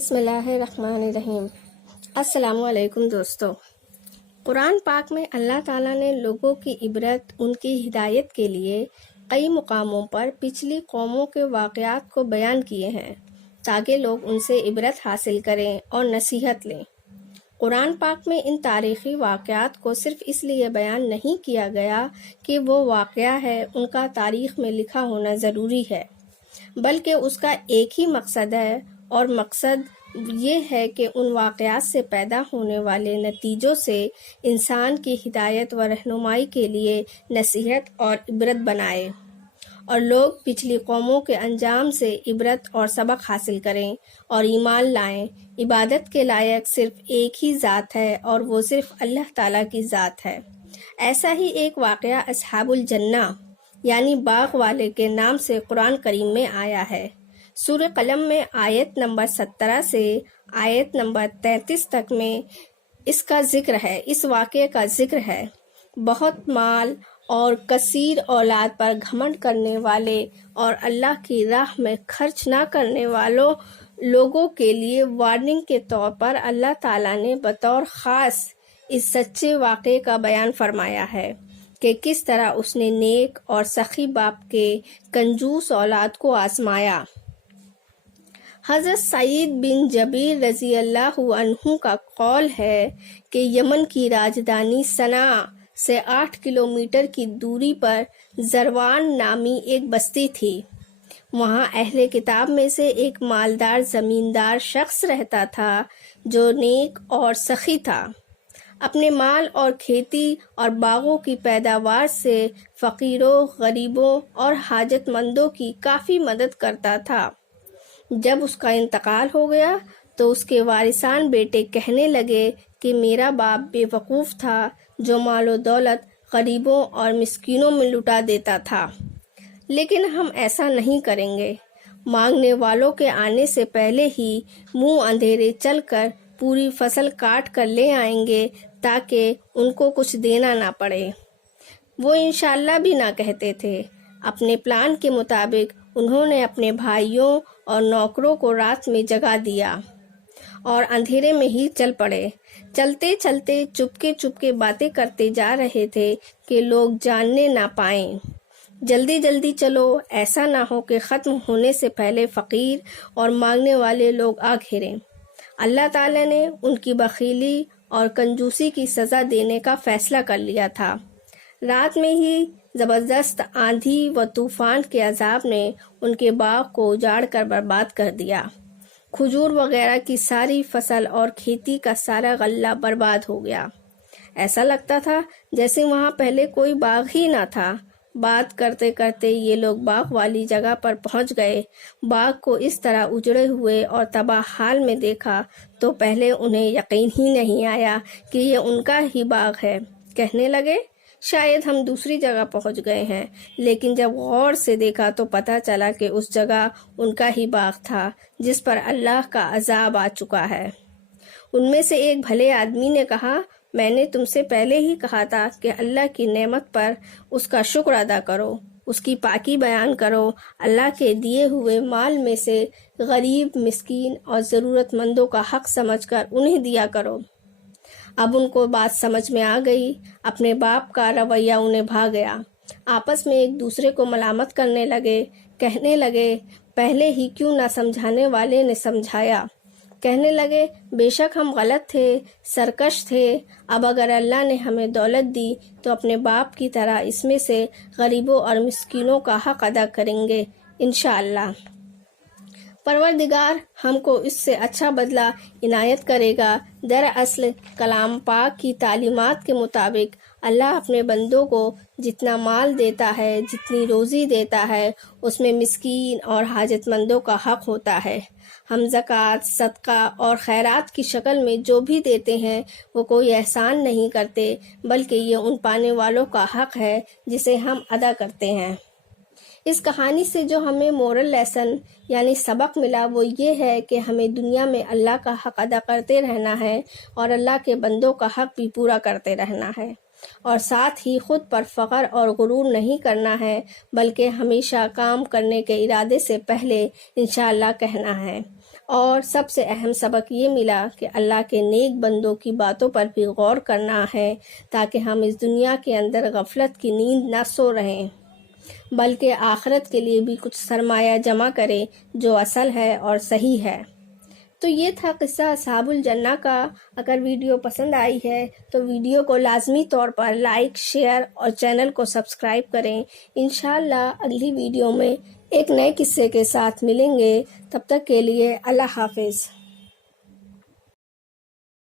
بسم اللہ الرحمن الرحیم۔ السلام علیکم دوستو۔ قرآن پاک میں اللہ تعالیٰ نے لوگوں کی عبرت، ان کی ہدایت کے لیے کئی مقاموں پر پچھلی قوموں کے واقعات کو بیان کیے ہیں تاکہ لوگ ان سے عبرت حاصل کریں اور نصیحت لیں۔ قرآن پاک میں ان تاریخی واقعات کو صرف اس لیے بیان نہیں کیا گیا کہ وہ واقعہ ہے، ان کا تاریخ میں لکھا ہونا ضروری ہے، بلکہ اس کا ایک ہی مقصد ہے، اور مقصد یہ ہے کہ ان واقعات سے پیدا ہونے والے نتیجوں سے انسان کی ہدایت و رہنمائی کے لیے نصیحت اور عبرت بنائے، اور لوگ پچھلی قوموں کے انجام سے عبرت اور سبق حاصل کریں اور ایمان لائیں۔ عبادت کے لائق صرف ایک ہی ذات ہے، اور وہ صرف اللہ تعالیٰ کی ذات ہے۔ ایسا ہی ایک واقعہ اصحاب الجنہ یعنی باغ والے کے نام سے قرآن کریم میں آیا ہے۔ سورہ قلم میں آیت نمبر 17 سے آیت نمبر 33 تک میں اس کا ذکر ہے، اس واقعے کا ذکر ہے۔ بہت مال اور کثیر اولاد پر گھمنڈ کرنے والے اور اللہ کی راہ میں خرچ نہ کرنے والوں لوگوں کے لیے وارننگ کے طور پر اللہ تعالیٰ نے بطور خاص اس سچے واقعے کا بیان فرمایا ہے کہ کس طرح اس نے نیک اور سخی باپ کے کنجوس اولاد کو آزمایا۔ حضرت سعید بن جبیر رضی اللہ عنہ کا قول ہے کہ یمن کی راجدھانی صنعاء سے 8 کلومیٹر کی دوری پر زروان نامی ایک بستی تھی۔ وہاں اہل کتاب میں سے ایک مالدار زمیندار شخص رہتا تھا جو نیک اور سخی تھا۔ اپنے مال اور کھیتی اور باغوں کی پیداوار سے فقیروں، غریبوں اور حاجت مندوں کی کافی مدد کرتا تھا۔ جب اس کا انتقال ہو گیا تو اس کے وارثان بیٹے کہنے لگے کہ میرا باپ بے وقوف تھا جو مال و دولت غریبوں اور مسکینوں میں لٹا دیتا تھا، لیکن ہم ایسا نہیں کریں گے۔ مانگنے والوں کے آنے سے پہلے ہی منہ اندھیرے چل کر پوری فصل کاٹ کر لے آئیں گے تاکہ ان کو کچھ دینا نہ پڑے۔ وہ انشاءاللہ بھی نہ کہتے تھے۔ اپنے پلان کے مطابق انہوں نے اپنے بھائیوں اور نوکروں کو رات میں جگا دیا اور اندھیرے میں ہی چل پڑے۔ چلتے چلتے چپکے چپکے باتیں کرتے جا رہے تھے کہ لوگ جاننے نہ پائیں۔ جلدی جلدی چلو، ایسا نہ ہو کہ ختم ہونے سے پہلے فقیر اور مانگنے والے لوگ آ گھیریں۔ اللہ تعالیٰ نے ان کی بخیلی اور کنجوسی کی سزا دینے کا فیصلہ کر لیا تھا۔ رات میں ہی زبردست آندھی و طوفان کے عذاب نے ان کے باغ کو اجاڑ کر برباد کر دیا۔ کھجور وغیرہ کی ساری فصل اور کھیتی کا سارا غلہ برباد ہو گیا۔ ایسا لگتا تھا جیسے وہاں پہلے کوئی باغ ہی نہ تھا۔ بات کرتے کرتے یہ لوگ باغ والی جگہ پر پہنچ گئے۔ باغ کو اس طرح اجڑے ہوئے اور تباہ حال میں دیکھا تو پہلے انہیں یقین ہی نہیں آیا کہ یہ ان کا ہی باغ ہے۔ کہنے لگے شاید ہم دوسری جگہ پہنچ گئے ہیں، لیکن جب غور سے دیکھا تو پتہ چلا کہ اس جگہ ان کا ہی باغ تھا جس پر اللہ کا عذاب آ چکا ہے۔ ان میں سے ایک بھلے آدمی نے کہا، میں نے تم سے پہلے ہی کہا تھا کہ اللہ کی نعمت پر اس کا شکر ادا کرو، اس کی پاکی بیان کرو، اللہ کے دیے ہوئے مال میں سے غریب، مسکین اور ضرورت مندوں کا حق سمجھ کر انہیں دیا کرو۔ اب ان کو بات سمجھ میں آ گئی۔ اپنے باپ کا رویہ انہیں بھا گیا۔ آپس میں ایک دوسرے کو ملامت کرنے لگے۔ کہنے لگے پہلے ہی کیوں نہ سمجھانے والے نے سمجھایا۔ کہنے لگے بے شک ہم غلط تھے، سرکش تھے۔ اب اگر اللہ نے ہمیں دولت دی تو اپنے باپ کی طرح اس میں سے غریبوں اور مسکینوں کا حق ادا کریں گے انشاءاللہ۔ پروردگار ہم کو اس سے اچھا بدلہ عنایت کرے گا۔ دراصل کلام پاک کی تعلیمات کے مطابق اللہ اپنے بندوں کو جتنا مال دیتا ہے، جتنی روزی دیتا ہے، اس میں مسکین اور حاجت مندوں کا حق ہوتا ہے۔ ہم زکوٰۃ، صدقہ اور خیرات کی شکل میں جو بھی دیتے ہیں وہ کوئی احسان نہیں کرتے، بلکہ یہ ان پانے والوں کا حق ہے جسے ہم ادا کرتے ہیں۔ اس کہانی سے جو ہمیں مورل لیسن یعنی سبق ملا وہ یہ ہے کہ ہمیں دنیا میں اللہ کا حق ادا کرتے رہنا ہے اور اللہ کے بندوں کا حق بھی پورا کرتے رہنا ہے، اور ساتھ ہی خود پر فخر اور غرور نہیں کرنا ہے، بلکہ ہمیشہ کام کرنے کے ارادے سے پہلے انشاءاللہ کہنا ہے، اور سب سے اہم سبق یہ ملا کہ اللہ کے نیک بندوں کی باتوں پر بھی غور کرنا ہے تاکہ ہم اس دنیا کے اندر غفلت کی نیند نہ سو رہیں بلکہ آخرت کے لیے بھی کچھ سرمایہ جمع کریں جو اصل ہے اور صحیح ہے۔ تو یہ تھا قصہ اصحاب الجنہ کا۔ اگر ویڈیو پسند آئی ہے تو ویڈیو کو لازمی طور پر لائک، شیئر اور چینل کو سبسکرائب کریں۔ انشاءاللہ اگلی ویڈیو میں ایک نئے قصے کے ساتھ ملیں گے۔ تب تک کے لیے اللہ حافظ۔